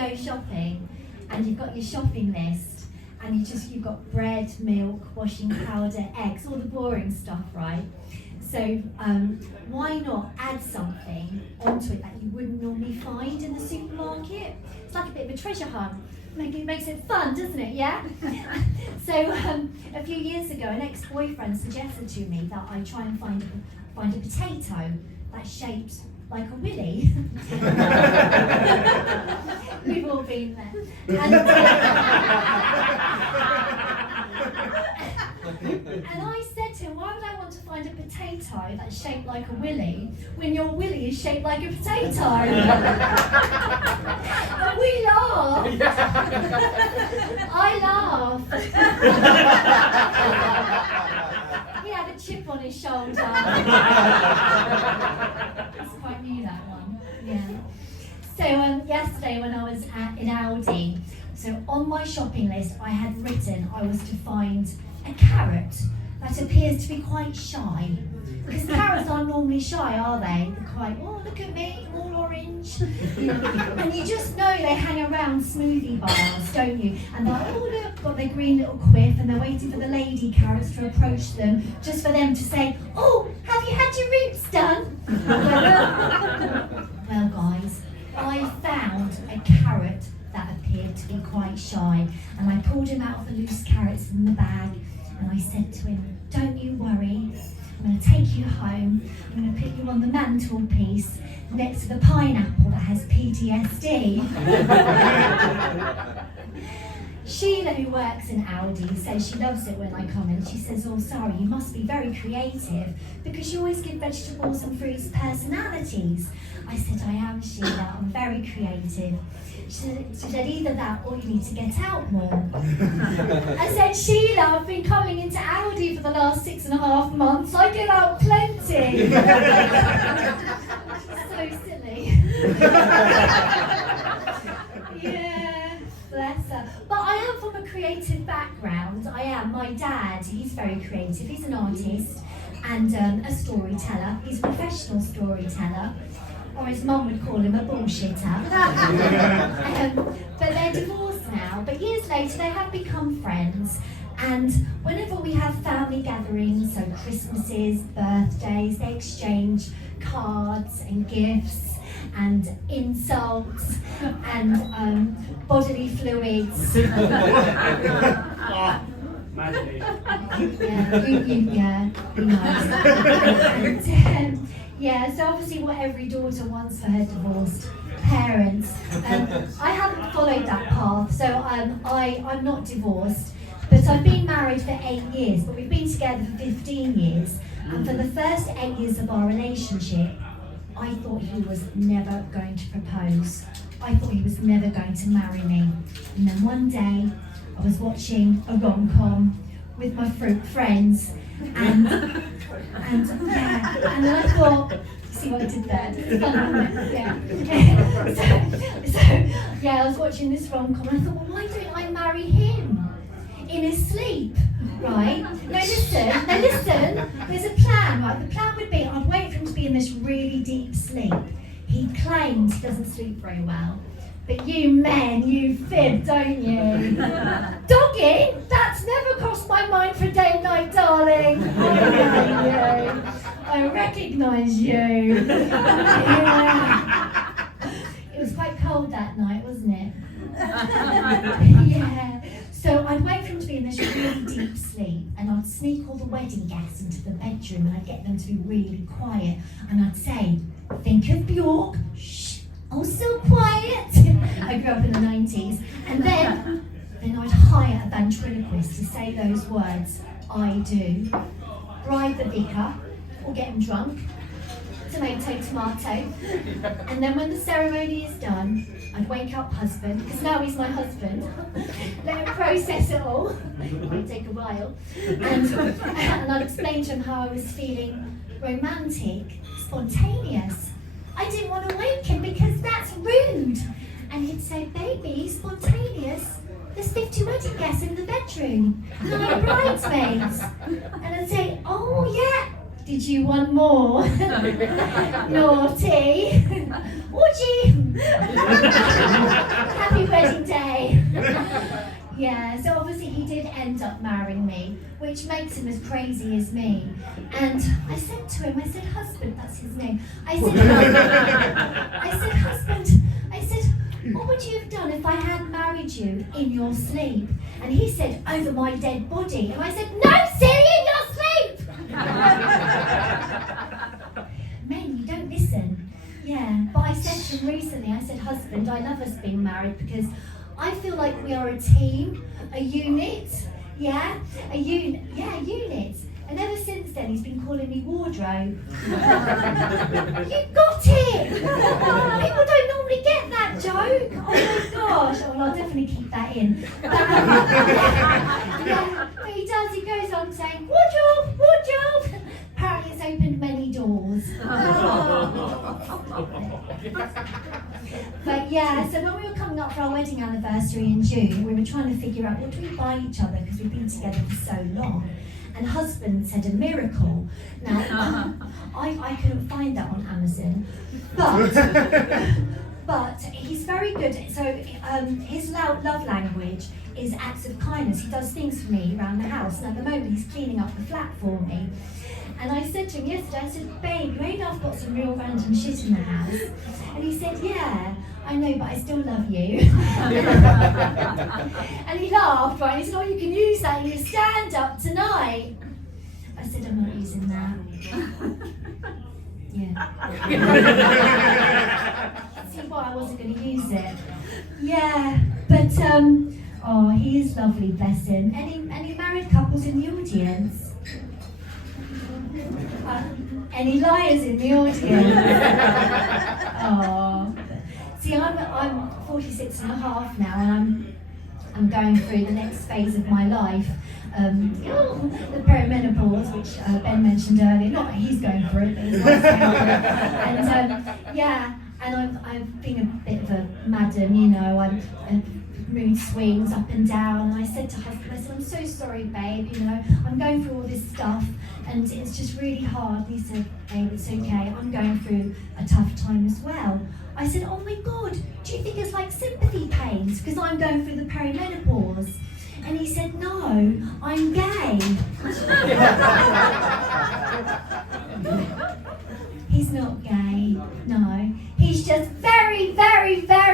go shopping and you've got your shopping list and you've got bread, milk, washing powder, eggs, all the boring stuff, right? So why not add something onto it that you wouldn't normally find in the supermarket? It's like a bit of a treasure hunt. It makes it fun, doesn't it? Yeah? So a few years ago, an ex-boyfriend suggested to me that I try and find a potato that's shaped like a willy. We've all been there. And I said to him, why would I want to find a potato that's shaped like a willy when your willy is shaped like a potato? And we laughed. I laughed. He had a chip on his shoulder. It's quite new, that one. Yeah. So yesterday when I was in Aldi, so on my shopping list I had written I was to find a carrot that appears to be quite shy. Because carrots aren't normally shy, are they? They're quite, oh, look at me, I'm all orange. And you just know they hang around smoothie bars, don't you? And they're like, oh, look, got their green little quiff, and they're waiting for the lady carrots to approach them, just for them to say, oh, have you had your roots done? Well, guys, I found a carrot that appeared to be quite shy, and I pulled him out of the loose carrots in the bag, and I said to him, don't you worry, I'm going to take you home, I'm going to put you on the mantelpiece next to the pineapple that has PTSD. Sheila, who works in Aldi, says she loves it when I come in. She says, oh, sorry, you must be very creative because you always give vegetables and fruits personalities. I said, I am, Sheila, I'm very creative. She said, either that or you need to get out more. I said, Sheila, I've been coming into Aldi for the last 6.5 months. I get out plenty. So silly. Yeah, bless her. But I am from a creative background. I am. My dad, he's very creative. He's an artist and a storyteller. He's a professional storyteller. Or his mum would call him a bullshitter. But they're divorced now. But years later, they have become friends. And whenever we have family gatherings, so Christmases, birthdays, they exchange cards and gifts and insults and bodily fluids. Who knows? And, yeah, so obviously what every daughter wants for her divorced parents. I haven't followed that path, so I'm not divorced, but I've been married for 8 years, but we've been together for 15 years, and for the first 8 years of our relationship, I thought he was never going to propose. I thought he was never going to marry me. And then one day, I was watching a rom-com with my friends, and then I thought, see what I did there? It's fun, isn't it? Yeah. I was watching this rom-com and I thought, well, why don't I marry him in his sleep, right? Now listen, there's a plan, right? The plan would be, I'd wait for him to be in this really deep sleep. He claims he doesn't sleep very well. But you men, you fib, don't you? Doggy, that's never crossed my mind for date night, darling. I know you. I recognise you. Yeah. It was quite cold that night, wasn't it? Yeah. So I'd wait for him to be in this really deep sleep, and I'd sneak all the wedding guests into the bedroom, and I'd get them to be really quiet, and I'd say, think of Bjork, shh. Oh, so quiet. I grew up in the 90s. And then I'd hire a ventriloquist to say those words, I do. Bribe the vicar, or get him drunk. Tomato. And then when the ceremony is done, I'd wake up husband, because now he's my husband. Let him process it all. It might take a while. And I'd explain to him how I was feeling romantic, spontaneous. I didn't want to wake him because that's rude. And he'd say, baby, spontaneous. There's 50 wedding guests in the bedroom. 9 bridesmaids. And I'd say, oh yeah. Did you want more? Naughty. Orgy. happy wedding day. Yeah, so obviously he did end up marrying me, which makes him as crazy as me. And I said to him, I said, husband, that's his name. I said, husband, I said, what would you have done if I had married you in your sleep? And he said, over my dead body. And I said, no, silly, in your sleep! Men, you don't listen. Yeah, but I said to him recently, I said, husband, I love us being married because I feel like we are a team, a unit, yeah? A unit. And ever since then, he's been calling me wardrobe. You got it! People don't normally get that joke. Oh my gosh. Oh, well, I'll definitely keep that in. But he does. He goes on saying, wardrobe, wardrobe. Apparently it's opened many doors. But yeah, so when we were coming up for our wedding anniversary in June, we were trying to figure out what do we buy each other because we've been together for so long. And husband said a miracle. Now, I couldn't find that on Amazon, but he's very good. So his love language is acts of kindness. He does things for me around the house. And at the moment, he's cleaning up the flat for me. And I said to him yesterday, I said, babe, you know I've got some real random shit in the house. And he said, yeah, I know, but I still love you. And he laughed, right? He said, oh, you can use that in your stand-up tonight. I said, I'm not using that. Yeah. See why I wasn't going to use it. Yeah, but, oh, he is lovely, bless him. Any married couples in the audience? Any liars in the audience? Oh. See, I'm 46 and a half now, and I'm going through the next phase of my life. The perimenopause, which Ben mentioned earlier. Not that he's going through it, but his wife's going through it. And and I've been a bit of a madam, you know. Mood swings up and down, and I said to husband, I said, I'm so sorry, babe, you know, I'm going through all this stuff and it's just really hard. And he said, babe, it's okay, I'm going through a tough time as well. I said, oh my God, do you think it's like sympathy pains because I'm going through the perimenopause? And he said, no, I'm gay. He's not gay, no. He's just very, very, very